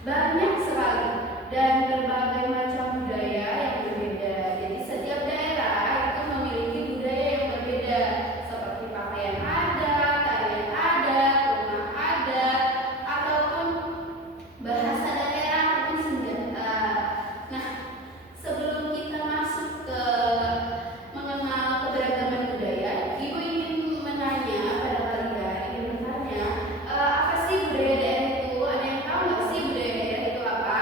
banyak sekali dan berbagai macam budaya yang berbeda. Jadi setiap daerah itu memiliki budaya yang berbeda, seperti pakaian adat, tarian adat, rumah adat, ataupun bahasa daerah ataupun senjata. Nah, sebelum kita masuk ke mengenal keberagaman budaya, Ibu ingin menanya pada kalian, ingin bertanya, apa sih budaya daerah itu? Ada yang tahu nggak sih budaya daerah itu apa?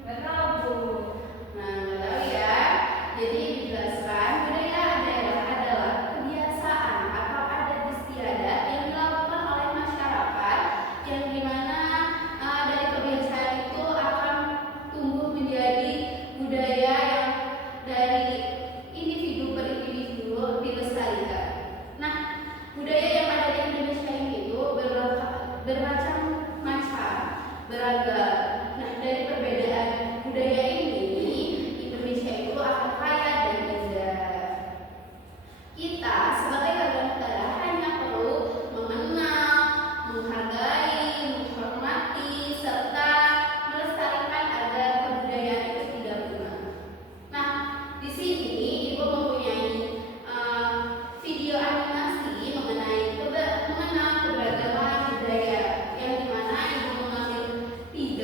Nggak tahu, Bu. Nah, nggak tahu ya. Jadi dijelaskan, budaya daerah adalah kebiasaan atau adat istiadat yang dilakukan oleh masyarakat yang dimana dari kebiasaan itu akan tumbuh menjadi budaya yang dari individu per individu dilestarikan. Nah, budaya yang ada di Indonesia ini itu bermacam-macam, beragam. Nah, dari perbedaan budaya ini, Indonesia itu akan kaya dan indah. Kita sebagai warga negara hanya perlu mengenal, menghargai, menghormati, serta melestarikan agar kebudayaan itu tidak punah. Nah, di sini Ibu mempunyai video animasi mengenai mengenal keberagaman budaya, yang dimana Ibu mengambil 3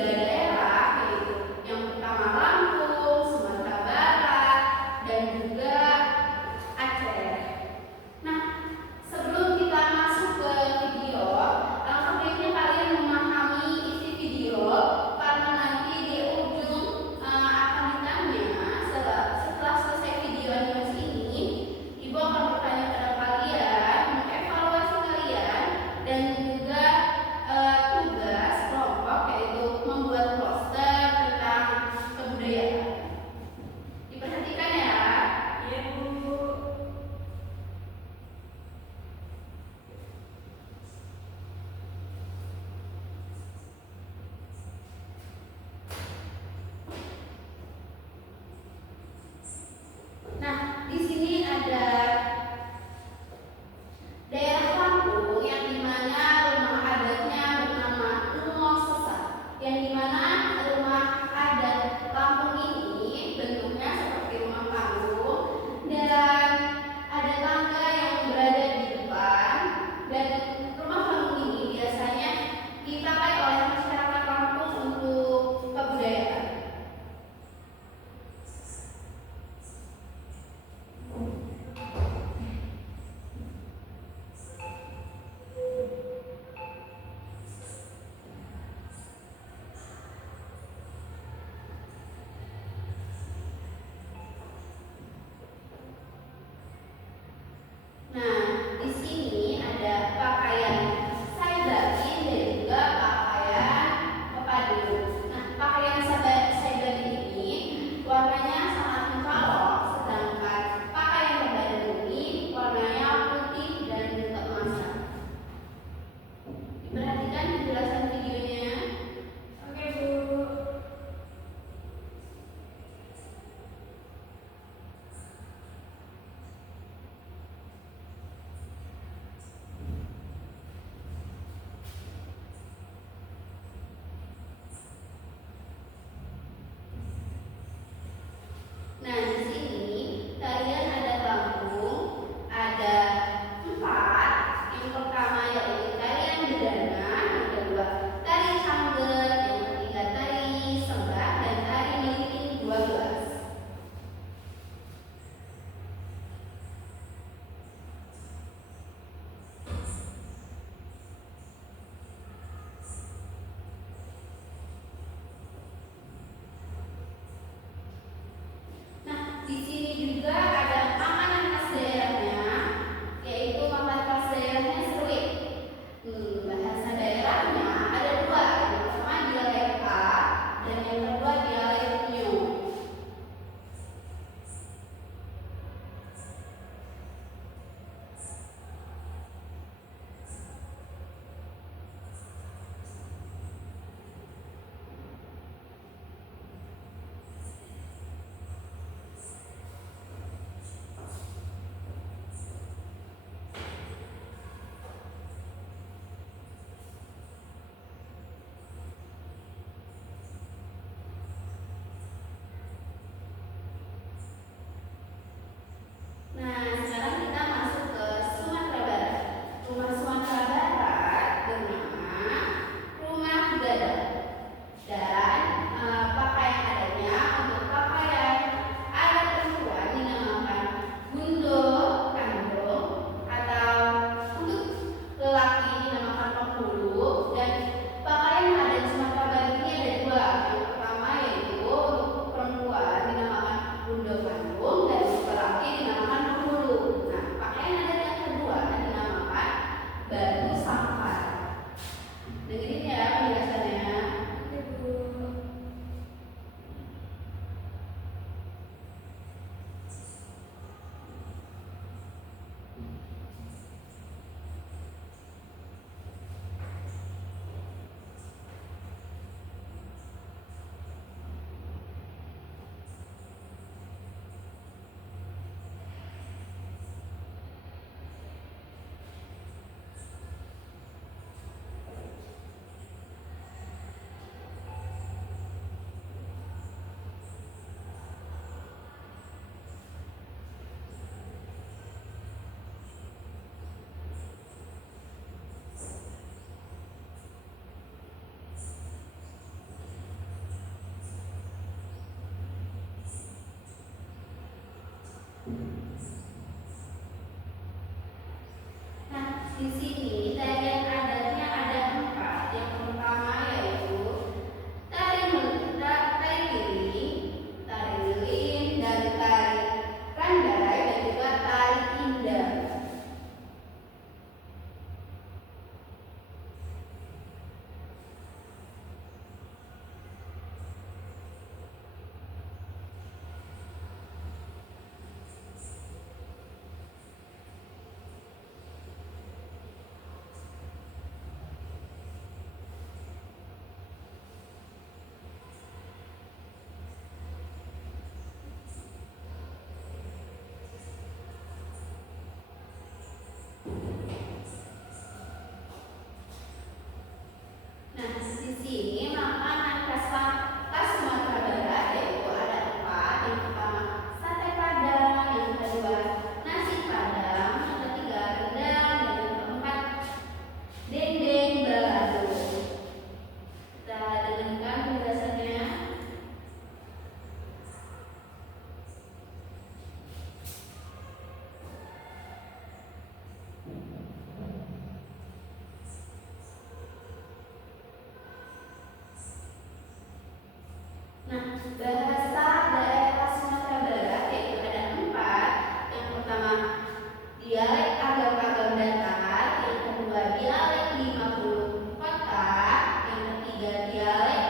dialek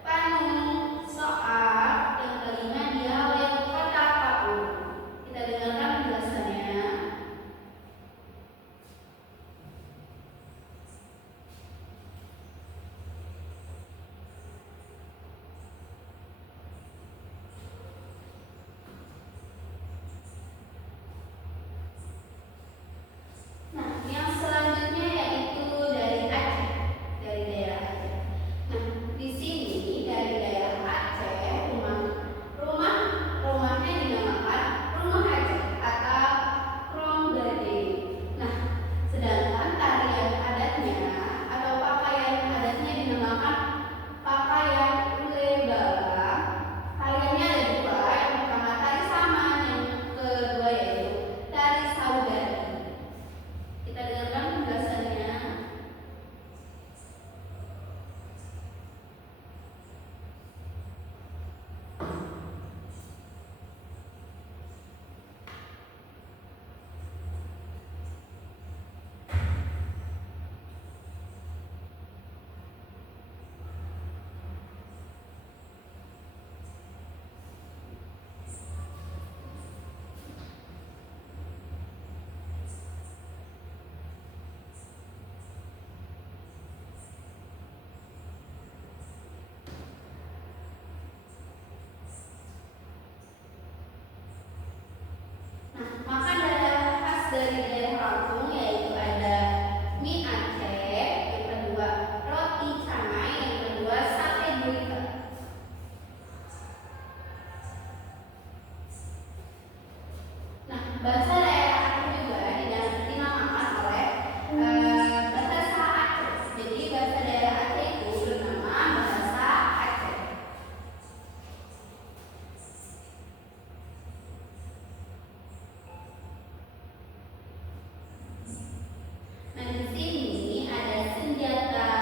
Panung soal yang kelima dialek Kota Paku. Kita dengarkan penjelasannya. Nah, yang selanjutnya yaitu dari Aceh, dari daerah Aceh. Nah, di sini dari daerah Aceh rumahnya dinamakan Rumah Aceh atau Krong Gade. Nah, sedangkan tarian adatnya atau pakaian adatnya dinamakan pakaian ule balang. Tariannya ada dua, yang pertama tari saman, yang kedua yaitu tari saudari. Kita dengarkan penjelasannya. Nah, makanan khas dari daerah Lampung yaitu ada mie Aceh, yang kedua roti canai, yang kedua sate gurita. Nah, bahasa daerah Aceh juga dinamakan oleh bahasa Aceh. Jadi bahasa daerah Aceh itu bernama bahasa Aceh. Nah, di sini ada senjata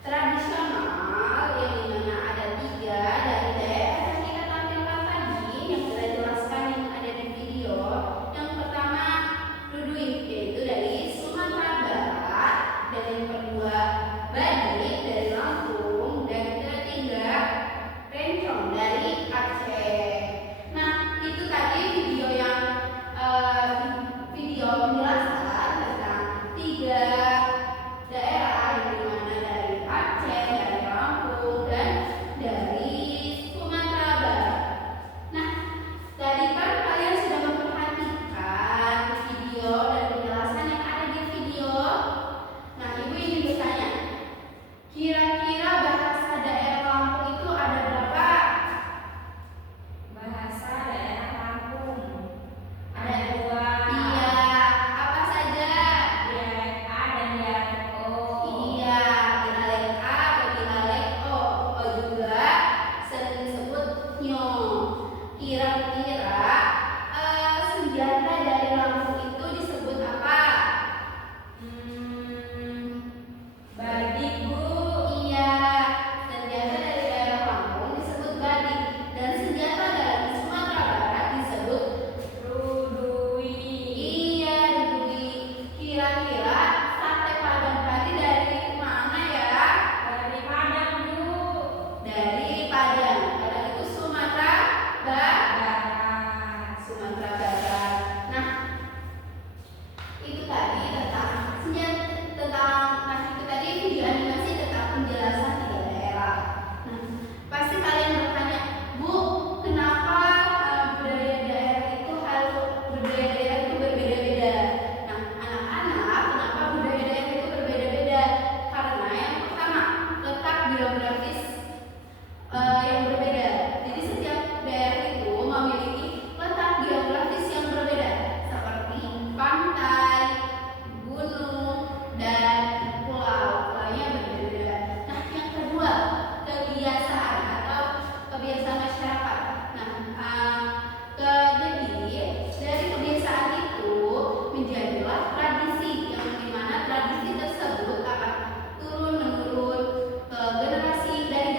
tradisional yang dimana ada 3 dari daerah yang kita tampilkan tadi, yang kita jelaskan yang ada di video. Yang pertama Duduy, yaitu dari Sumatera Barat, dan yang kedua Badik dari Lampung, dan ketiga Rencong dari Aceh. Nah, itu tadi video yang video penjelasan tentang 3 daerah yang dimana dari Aceh, dari Lampung, dan dari Sumatera Barat. Nah, tadi kan kalian sudah memperhatikan video dan penjelasan yang ada di video. Nah, ibu ingin bertanya, kira-kira bahasa daerah Lampung itu ada berapa? Bahasa daerah Lampung Ada 2. Iya, apa saja? Dialek A dan dialek O. Iya, dialek A atau dialek O. O juga sering disebut nyo. Kira-kira senjata dari Lampung itu disebut apa? Badik, Bu. Iya, senjata dari daerah Lampung disebut badik, dan senjata dari Sumatera Barat disebut Ruduy. iya, dudui. Kira-kira sate Padang tadi dari mana ya? Dari Padang, Bu. Dari Padang. Padang itu Sumatera Barat. Barat. Sumatera Barat. Nah, itu tadi tentang itu tadi video animasi tentang penjelasan 3 daerah. Nah, pasti kalian bertanya, Bu, kenapa budaya daerah itu berbeda-beda? Nah, anak-anak, kenapa budaya daerah itu berbeda-beda? Karena yang pertama, letak geografis yang berbeda. Jadi setiap daerah itu memiliki letak geografis yang berbeda, seperti pantai, gunung, dan pulau-pulaunya berbeda. Nah, yang kedua, kebiasaan atau kebiasaan masyarakat. Nah, jadi dari kebiasaan itu menjadilah tradisi, yang dimana tradisi tersebut akan turun menurun ke generasi dari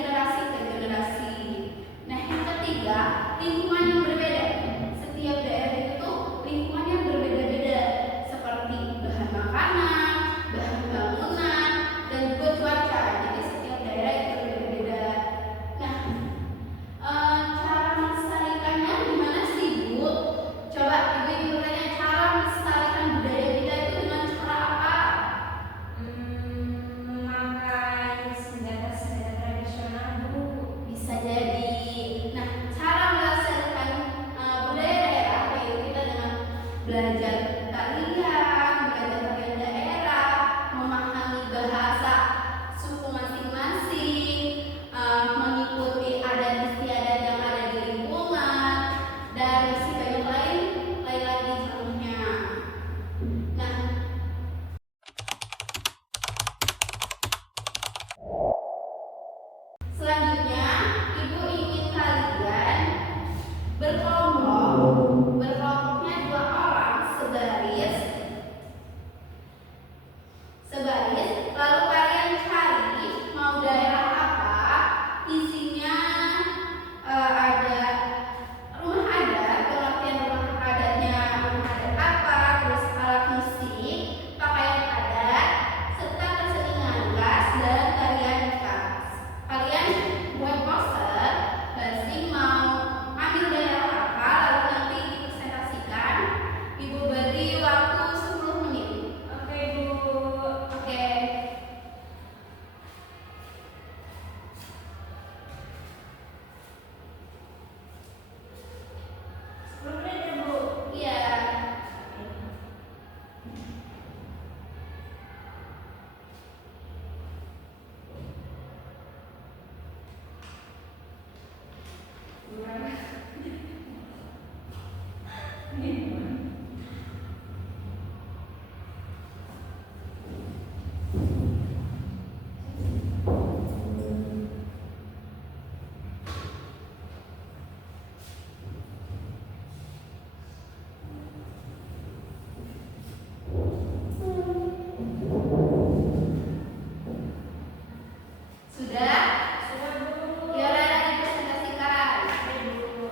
Sudah? Sudah, Bu. Ya, Rara dipresentasikan. Oke, Bu.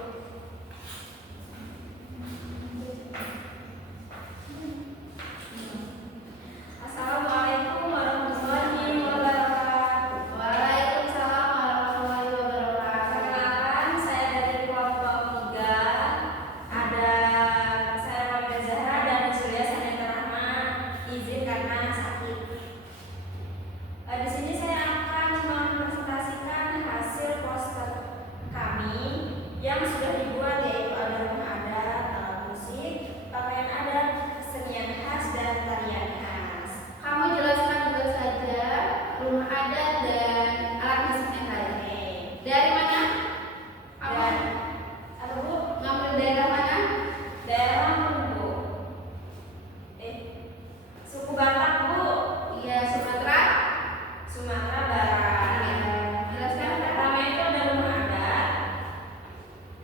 Assalamualaikum warahmatullahi wabarakatuh. Waalaikumsalam warahmatullahi wabarakatuh. Perkenalkan, saya dari kelompok 3. Ada saya Wanda Zahra dan Surya Saneta Rahma. Izin karena sakit. Di sini saya akan mempresentasikan hasil poster kami yang sudah dibuat, yaitu ada rumah adat, alat musik, pakaian adat, kesenian khas, dan tarian khas. Kamu jelaskan juga saja rumah adat dan alat musiknya tadi. Oke. Dari mana? Dan apa, Bu? Ngambil daerah mana? Daerah Bu. Suku Batak, Bu. Iya, Sumatera. Sumatera Barat. Iya. Jelaskan. Yang pertama itu ada rumah adat.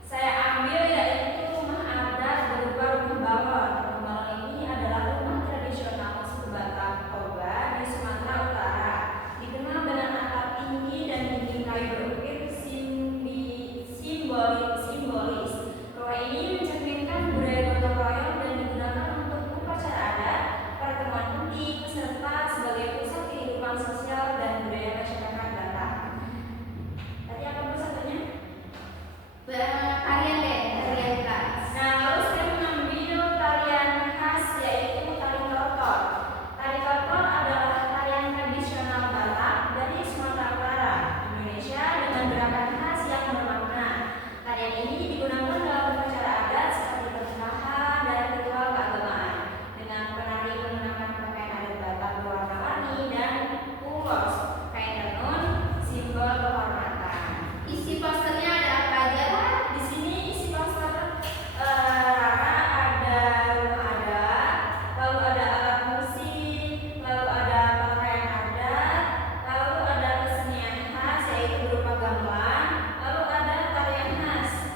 Saya ambil yaitu rumah adat berupa rumah balon. Rumah balon ini adalah rumah tradisional suku Batak Toba di Sumatera Utara. Dikenal dengan atap tinggi dan dinding kayu berukir simbolis. Rumah ini mencerminkan budaya gotong royong dan digunakan untuk upacara adat, pertemuan penting, serta sebagai pusat kehidupan sosial dan budaya masyarakat Batak. Tadi apa, Bu, satunya? Tarian deh, tarian khas. Nah, lalu saya mengambil tarian khas yaitu tari tortor. Tari tortor adalah tarian tradisional Batak dari Sumatera Utara, Indonesia, dengan gerakan khas yang bermakna. Tarian ini digunakan dalam upacara adat seperti pernikahan dan ritual keagamaan. Dengan penari mengenakan pakaian adat Batak berwarna-warni dan ulos, kain tenun, simbol kehormatan. Isi posternya ada apa aja? Di sini isi poster Rara ada rumah adat, lalu ada alat musik, lalu ada pakaian adat, lalu ada kesenian khas yaitu berupa gamelan, lalu ada tarian khas.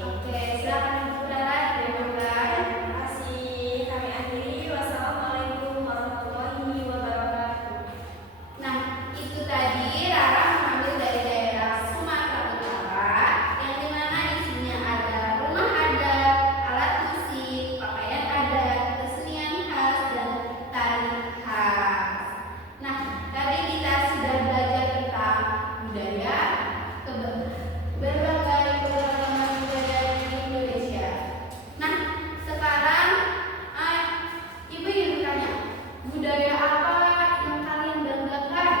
Oke, silakan Ibu Rara didengarkan. Terima kasih. Kami akhiri. Wassalamualaikum warahmatullahi wabarakatuh. Nah, itu tadi Rara mengambil dari daerah Sumatera Utara, yang dimana isinya ada rumah adat, alat musik, pakaian adat, kesenian khas, dan tari khas. Nah, tadi kita sudah belajar tentang budaya, berbagai keragaman budaya di Indonesia. Nah, sekarang Ibu ingin bertanya, budaya apa yang kalian banggakan?